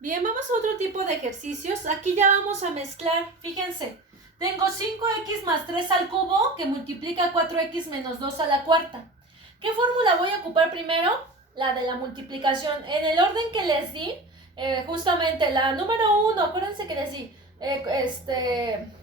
Bien, vamos a otro tipo de ejercicios. Aquí ya vamos a mezclar. Fíjense, tengo 5x más 3 al cubo que multiplica 4x menos 2 a la cuarta. ¿Qué fórmula voy a ocupar primero? La de la multiplicación. En el orden que les di, justamente la número 1, acuérdense que les di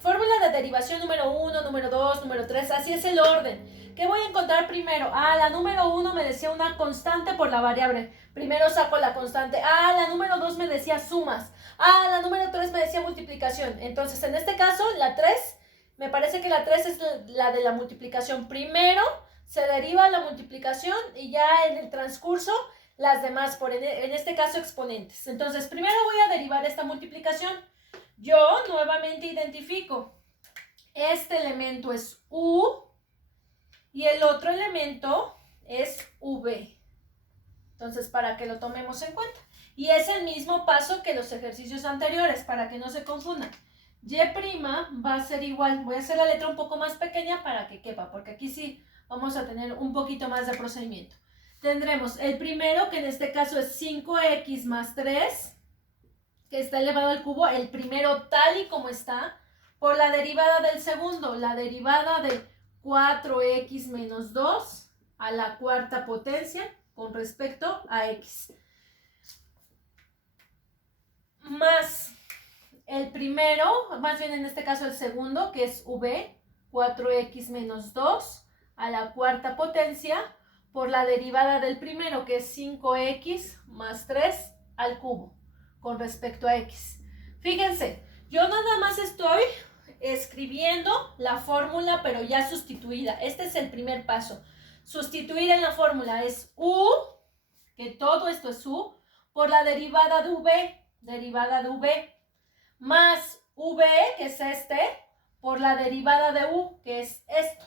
fórmula de derivación número 1, número 2, número 3, así es el orden. ¿Qué voy a encontrar primero? La número 1 me decía una constante por la variable. Primero saco la constante. La número 2 me decía sumas. La número 3 me decía multiplicación. Entonces, en este caso, la 3, me parece que la 3 es la de la multiplicación. Primero se deriva la multiplicación y ya en el transcurso las demás, en este caso exponentes. Entonces, primero voy a derivar esta multiplicación. Yo nuevamente identifico. Este elemento es U y el otro elemento es V. Entonces, para que lo tomemos en cuenta. Y es el mismo paso que los ejercicios anteriores, para que no se confundan. Y' va a ser igual. Voy a hacer la letra un poco más pequeña para que quepa, porque aquí sí vamos a tener un poquito más de procedimiento. Tendremos el primero, que en este caso es 5x más 3, que está elevado al cubo, el primero tal y como está, por la derivada del segundo, la derivada de 4x menos 2 a la cuarta potencia con respecto a x. Más el primero, más bien en este caso el segundo, que es v, 4x menos 2 a la cuarta potencia, por la derivada del primero, que es 5x más 3 al cubo, con respecto a x. Fíjense, yo nada más estoy escribiendo la fórmula, pero ya sustituida. Este es el primer paso. Sustituir en la fórmula es u, que todo esto es u, por la derivada de v, más v, que es este, por la derivada de u, que es esto.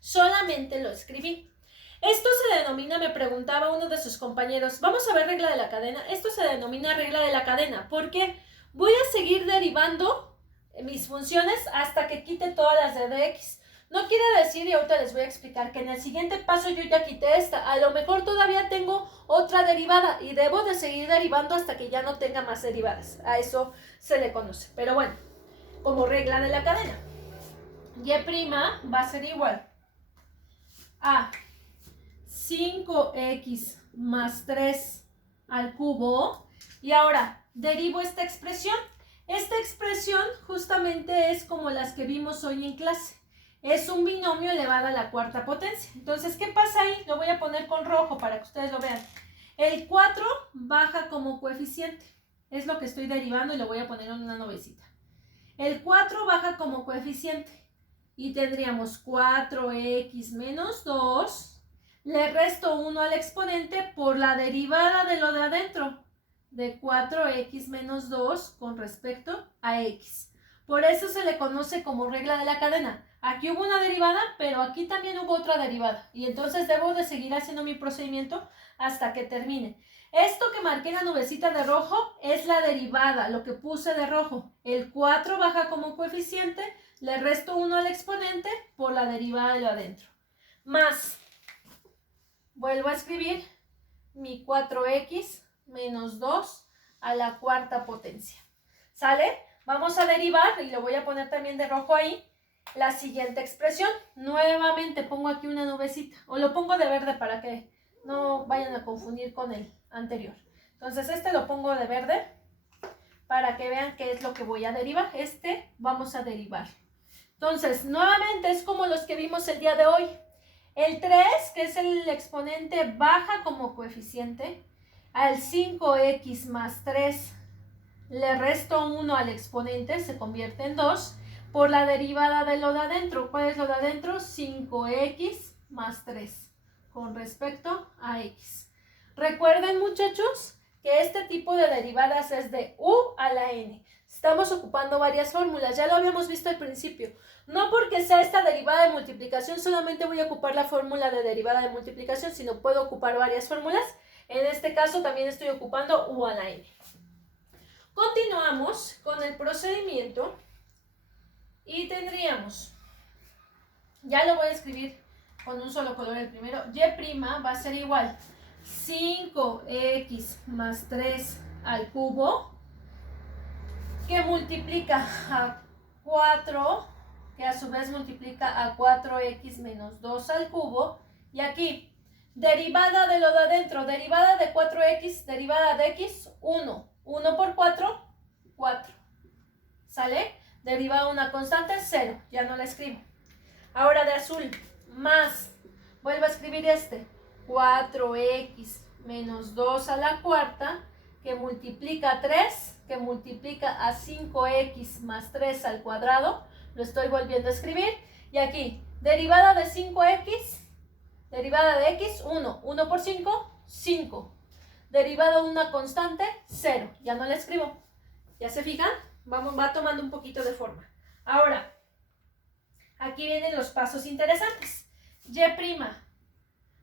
Solamente lo escribí. Esto se denomina, me preguntaba uno de sus compañeros, vamos a ver regla de la cadena. Esto se denomina regla de la cadena porque voy a seguir derivando mis funciones hasta que quite todas las de dx. No quiere decir, y ahorita les voy a explicar, que en el siguiente paso yo ya quité esta. A lo mejor todavía tengo otra derivada y debo de seguir derivando hasta que ya no tenga más derivadas. A eso se le conoce. Pero bueno, como regla de la cadena. Y' va a ser igual a 5x más 3 al cubo. Y ahora derivo esta expresión. Esta expresión justamente es como las que vimos hoy en clase. Es un binomio elevado a la cuarta potencia. Entonces, ¿qué pasa ahí? Lo voy a poner con rojo para que ustedes lo vean. El 4 baja como coeficiente. Es lo que estoy derivando y lo voy a poner en una nubecita. El 4 baja como coeficiente. Y tendríamos 4x menos 2. Le resto 1 al exponente por la derivada de lo de adentro, de 4x menos 2 con respecto a x. Por eso se le conoce como regla de la cadena. Aquí hubo una derivada, pero aquí también hubo otra derivada. Y entonces debo de seguir haciendo mi procedimiento hasta que termine. Esto que marqué en la nubecita de rojo es la derivada, lo que puse de rojo. El 4 baja como coeficiente, le resto 1 al exponente por la derivada de lo adentro. Más, vuelvo a escribir mi 4x menos 2 a la cuarta potencia. ¿Sale? Vamos a derivar, y lo voy a poner también de rojo ahí, la siguiente expresión. Nuevamente pongo aquí una nubecita, o lo pongo de verde para que no vayan a confundir con el anterior. Entonces este lo pongo de verde para que vean qué es lo que voy a derivar. Este vamos a derivar. Entonces, nuevamente es como los que vimos el día de hoy. El 3, que es el exponente, baja como coeficiente. Al 5x más 3 le resto 1 al exponente, se convierte en 2, por la derivada de lo de adentro. ¿Cuál es lo de adentro? 5x más 3 con respecto a x. Recuerden, muchachos, que este tipo de derivadas es de u a la n. Estamos ocupando varias fórmulas, ya lo habíamos visto al principio. No porque sea esta derivada de multiplicación, solamente voy a ocupar la fórmula de derivada de multiplicación, sino puedo ocupar varias fórmulas. En este caso también estoy ocupando u a la n. Continuamos con el procedimiento y tendríamos, ya lo voy a escribir con un solo color el primero, y' va a ser igual 5x más 3 al cubo que multiplica a 4, que a su vez multiplica a 4x menos 2 al cubo. Y aquí, derivada de lo de adentro, derivada de 4x, derivada de x, 1. 1 por 4, 4. ¿Sale? Derivada una constante, 0. Ya no la escribo. Ahora de azul, más, vuelvo a escribir 4x menos 2 a la cuarta, que multiplica a 3, que multiplica a 5x más 3 al cuadrado. Lo estoy volviendo a escribir. Y aquí, derivada de 5x, derivada de x, 1. 1 por 5, 5. Derivada de una constante, 0. Ya no la escribo. ¿Ya se fijan? Va tomando un poquito de forma. Ahora, aquí vienen los pasos interesantes. Y'.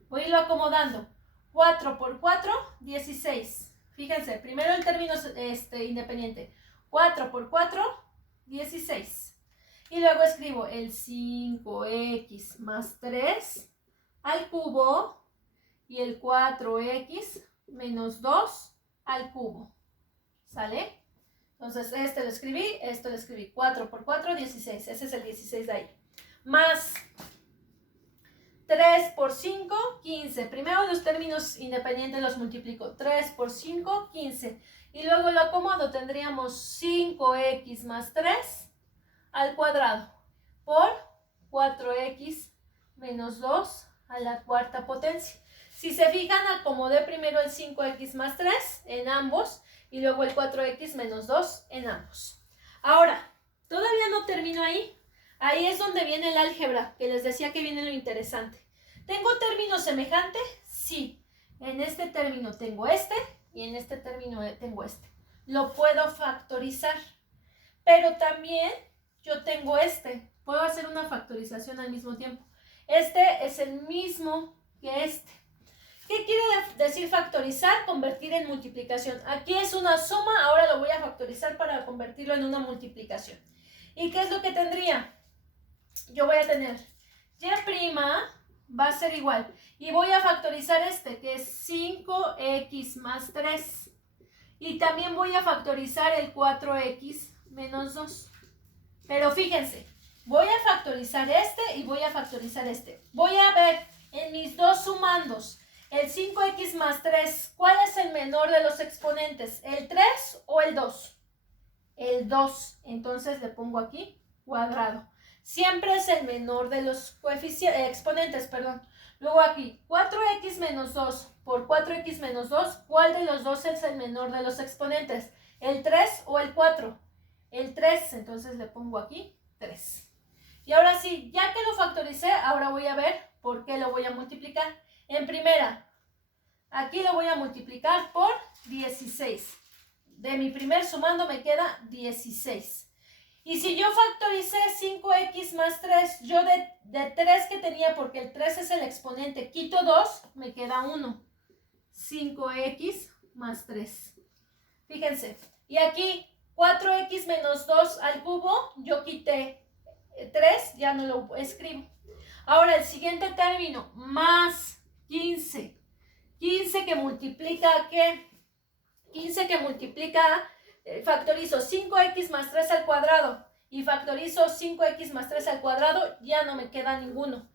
Voy a irlo acomodando. 4 por 4, 16. Fíjense, primero el término independiente. 4 por 4, 16. Y luego escribo el 5x más 3 al cubo y el 4x menos 2 al cubo. ¿Sale? Entonces, lo escribí. 4 por 4, 16. Ese es el 16 de ahí. Más 3 por 5, 15. Primero los términos independientes los multiplico. 3 por 5, 15. Y luego lo acomodo. Tendríamos 5x más 3 al cuadrado por 4x menos 2 a la cuarta potencia. Si se fijan, acomodé primero el 5x más 3 en ambos y luego el 4x menos 2 en ambos. Ahora, todavía no termino ahí. Ahí es donde viene el álgebra, que les decía que viene lo interesante. ¿Tengo término semejante? Sí. En este término tengo y en este término tengo Lo puedo factorizar. Pero también yo tengo Puedo hacer una factorización al mismo tiempo. Es el mismo que ¿Qué quiere decir factorizar? Convertir en multiplicación. Aquí es una suma, ahora lo voy a factorizar para convertirlo en una multiplicación. ¿Y qué es lo que tendría? Yo voy a tener y' va a ser igual. Y voy a factorizar que es 5x más 3. Y también voy a factorizar el 4x menos 2. Pero fíjense, voy a factorizar y voy a factorizar Voy a ver en mis dos sumandos, el 5x más 3, ¿cuál es el menor de los exponentes? ¿El 3 o el 2? El 2. Entonces le pongo aquí cuadrado. Siempre es el menor de los exponentes, perdón. Luego aquí, 4x menos 2 por 4x menos 2, ¿cuál de los dos es el menor de los exponentes? ¿El 3 o el 4? El 3, entonces le pongo aquí 3. Y ahora sí, ya que lo factoricé, ahora voy a ver por qué lo voy a multiplicar. En primera, aquí lo voy a multiplicar por 16. De mi primer sumando me queda 16. Y si yo factoricé 5x más 3, yo de 3 que tenía, porque el 3 es el exponente, quito 2, me queda 1. 5x más 3. Fíjense. Y aquí, 4x menos 2 al cubo, yo quité 3, ya no lo escribo. Ahora, el siguiente término, más 15. 15 que multiplica, ¿qué? 15 que multiplica, factorizo 5x más 3 al cuadrado y factorizo 5x más 3 al cuadrado, ya no me queda ninguno.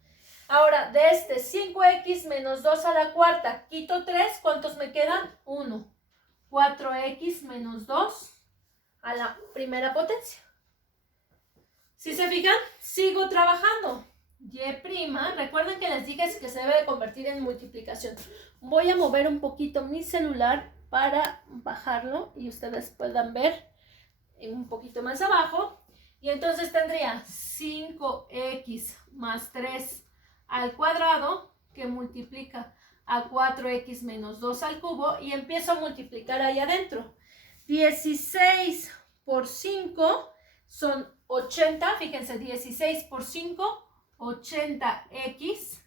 Ahora, de 5x menos 2 a la cuarta, quito 3, ¿cuántos me quedan? 1. 4x menos 2 a la primera potencia. Si se fijan, sigo trabajando. Y', recuerden que les dije que se debe convertir en multiplicación. Voy a mover un poquito mi celular para bajarlo y ustedes puedan ver un poquito más abajo. Y entonces tendría 5x más 3 al cuadrado, que multiplica a 4x menos 2 al cubo, y empiezo a multiplicar ahí adentro. 16 por 5 son 80, fíjense, 16 por 5, 80x.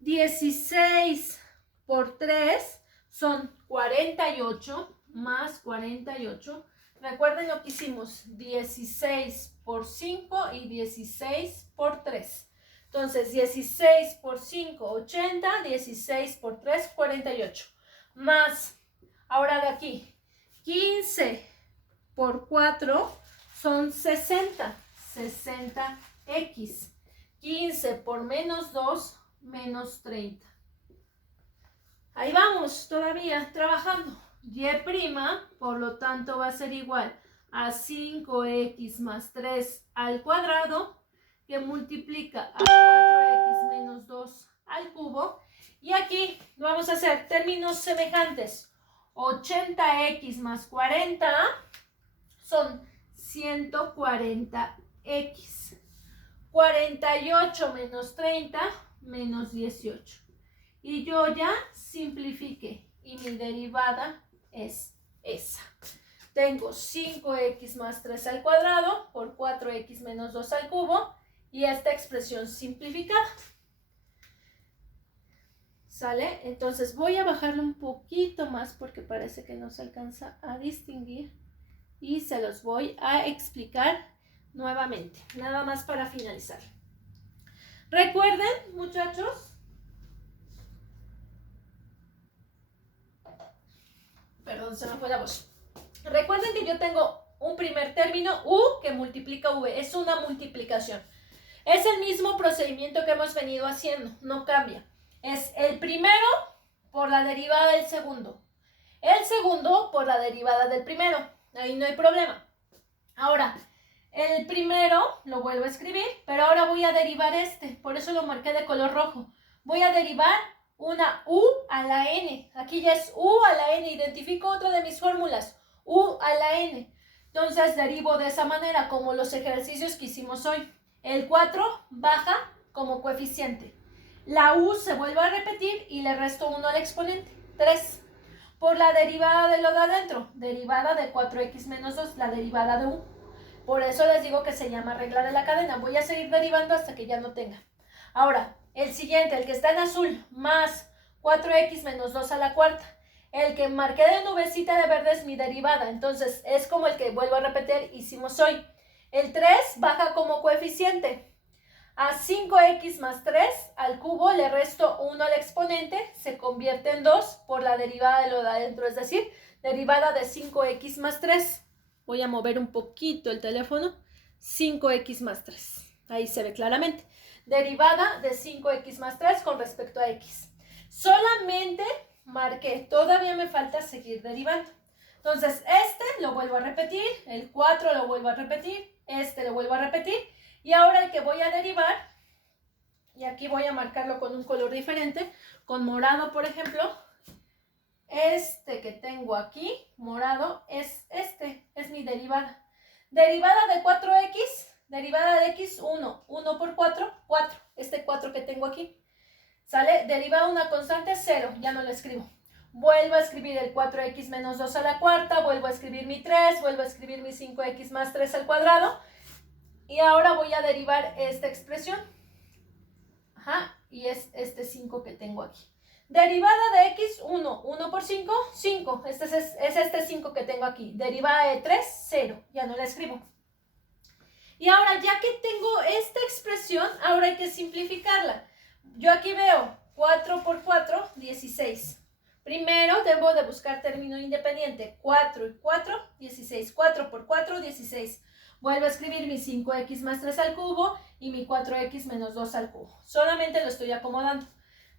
16 por 3 son 48, más 48. Recuerden lo que hicimos, 16 por 5 y 16 por 3. Entonces, 16 por 5, 80, 16 por 3, 48. Más, ahora de aquí, 15 por 4 son 60. 60x. 15 por menos 2, menos 30. Ahí vamos, todavía trabajando. Y', por lo tanto, va a ser igual a 5x más 3 al cuadrado, que multiplica a 4x menos 2 al cubo. Y aquí vamos a hacer términos semejantes. 80x más 40 son 140x. 48 menos 30 menos 18. Y yo ya simplifiqué y mi derivada es esa. Tengo 5x más 3 al cuadrado por 4x menos 2 al cubo y esta expresión simplificada. ¿Sale? Entonces voy a bajarlo un poquito más porque parece que no se alcanza a distinguir y se los voy a explicar nuevamente, nada más para finalizar. Recuerden, muchachos, perdón, se me fue la voz. Recuerden que yo tengo un primer término, u, que multiplica v, es una multiplicación. Es el mismo procedimiento que hemos venido haciendo, no cambia. Es el primero por la derivada del segundo, el segundo por la derivada del primero, ahí no hay problema. Ahora, el primero lo vuelvo a escribir, pero ahora voy a derivar por eso lo marqué de color rojo. Voy a derivar una u a la n, aquí ya es u a la n, identifico otra de mis fórmulas, u a la n. Entonces derivo de esa manera, como los ejercicios que hicimos hoy. El 4 baja como coeficiente. La u se vuelve a repetir y le resto 1 al exponente, 3. Por la derivada de lo de adentro, derivada de 4x menos 2, la derivada de u. Por eso les digo que se llama regla de la cadena. Voy a seguir derivando hasta que ya no tenga. Ahora, el siguiente, el que está en azul, más 4x menos 2 a la cuarta. El que marqué de nubecita de verde es mi derivada. Entonces, es como el que vuelvo a repetir, hicimos hoy. El 3 baja como coeficiente. A 5x más 3 al cubo le resto 1 al exponente, se convierte en 2 por la derivada de lo de adentro, es decir, derivada de 5x más 3. Voy a mover un poquito el teléfono. 5x más 3. Ahí se ve claramente. Derivada de 5x más 3 con respecto a x. Solamente marqué, todavía me falta seguir derivando. Entonces, lo vuelvo a repetir, el 4 lo vuelvo a repetir, lo vuelvo a repetir. Y ahora el que voy a derivar, y aquí voy a marcarlo con un color diferente, con morado, por ejemplo, que tengo aquí, morado, es mi derivada. Derivada de 4x, derivada de x, 1. 1 por 4, 4. 4 que tengo aquí. ¿Sale? Derivada de una constante, 0. Ya no lo escribo. Vuelvo a escribir el 4x menos 2 a la cuarta, vuelvo a escribir mi 3, vuelvo a escribir mi 5x más 3 al cuadrado. Y ahora voy a derivar esta expresión. Y es 5 que tengo aquí. Derivada de x, 1. 1 por 5, 5. Es 5 que tengo aquí. Derivada de 3, 0. Ya no la escribo. Y ahora, ya que tengo esta expresión, ahora hay que simplificarla. Yo aquí veo 4 por 4, 16. Primero debo de buscar término independiente. 4 y 4, 16. 4 por 4, 16. Vuelvo a escribir mi 5x más 3 al cubo y mi 4x menos 2 al cubo. Solamente lo estoy acomodando.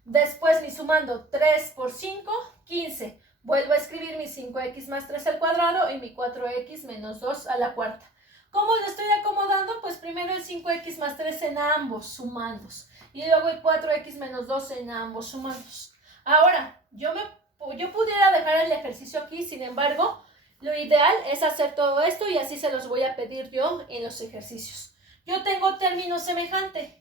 Después mi sumando 3 por 5, 15. Vuelvo a escribir mi 5x más 3 al cuadrado y mi 4x menos 2 a la cuarta. ¿Cómo lo estoy acomodando? Pues primero el 5x más 3 en ambos sumandos. Y luego el 4x menos 2 en ambos sumandos. Ahora, yo pudiera dejar el ejercicio aquí, sin embargo, lo ideal es hacer todo esto y así se los voy a pedir yo en los ejercicios. Yo tengo término semejante.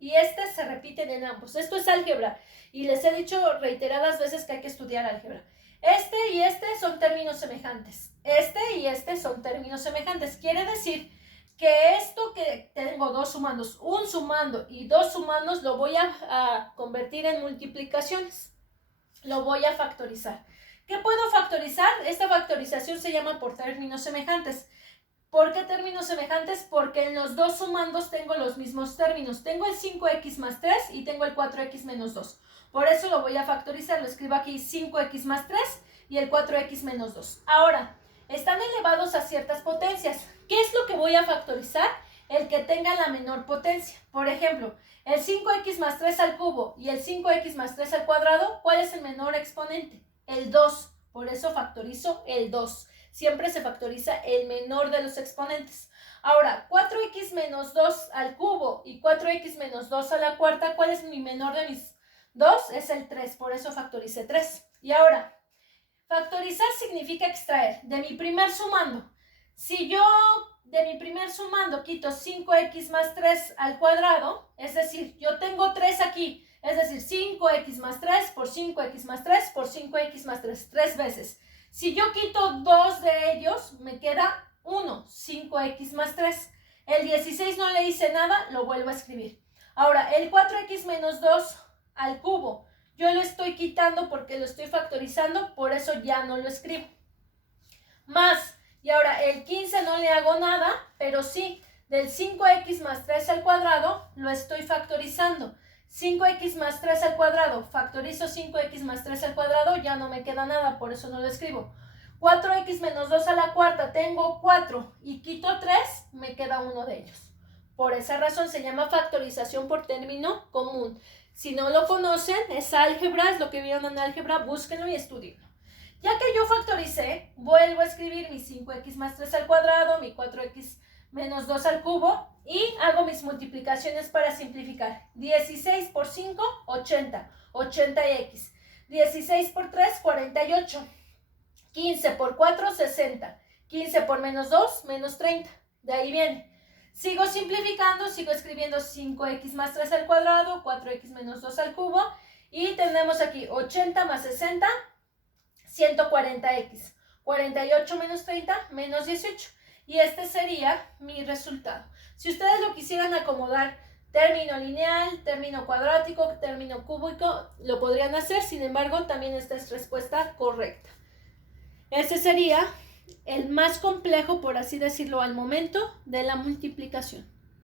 Y se repiten en ambos. Esto es álgebra y les he dicho reiteradas veces que hay que estudiar álgebra. Y son términos semejantes. Y son términos semejantes. Quiere decir que esto que tengo dos sumandos, un sumando y dos sumandos, lo voy a convertir en multiplicaciones. Lo voy a factorizar. ¿Qué puedo factorizar? Esta factorización se llama por términos semejantes. ¿Por qué términos semejantes? Porque en los dos sumandos tengo los mismos términos. Tengo el 5x más 3 y tengo el 4x menos 2. Por eso lo voy a factorizar. Lo escribo aquí 5x más 3 y el 4x menos 2. Ahora, están elevados a ciertas potencias. ¿Qué es lo que voy a factorizar? El que tenga la menor potencia. Por ejemplo, el 5x más 3 al cubo y el 5x más 3 al cuadrado, ¿cuál es el menor exponente? El 2. Por eso factorizo el 2. Siempre se factoriza el menor de los exponentes. Ahora, 4x menos 2 al cubo y 4x menos 2 a la cuarta, ¿cuál es mi menor de mis 2? Es el 3, por eso factoricé 3. Y ahora, factorizar significa extraer. De mi primer sumando, si yo de mi primer sumando quito 5x más 3 al cuadrado, es decir, yo tengo 3 aquí, es decir, 5x más 3 por 5x más 3 por 5x más 3, 3 veces. Si yo quito 2 de ellos, me queda 1, 5x más 3. El 16 no le hice nada, lo vuelvo a escribir. Ahora, el 4x menos 2 al cubo, yo lo estoy quitando porque lo estoy factorizando, por eso ya no lo escribo. Más, y ahora el 15 no le hago nada, pero sí, del 5x más 3 al cuadrado lo estoy factorizando. 5x más 3 al cuadrado, factorizo 5x más 3 al cuadrado, ya no me queda nada, por eso no lo escribo. 4x menos 2 a la cuarta, tengo 4 y quito 3, me queda uno de ellos. Por esa razón se llama factorización por término común. Si no lo conocen, es álgebra, es lo que vieron en álgebra, búsquenlo y estudienlo. Ya que yo factoricé, vuelvo a escribir mi 5x más 3 al cuadrado, mi 4x menos 2 al cubo y hago mis multiplicaciones para simplificar. 16 por 5, 80, 80x. 16 por 3, 48. 15 por 4, 60. 15 por menos 2, menos 30. De ahí viene. Sigo simplificando, sigo escribiendo 5x más 3 al cuadrado, 4x menos 2 al cubo. Y tenemos aquí 80 más 60, 140x. 48 menos 30, menos 18. Y este sería mi resultado. Si ustedes lo quisieran acomodar término lineal, término cuadrático, término cúbico, lo podrían hacer. Sin embargo, también esta es respuesta correcta. Ese sería el más complejo, por así decirlo, al momento de la multiplicación.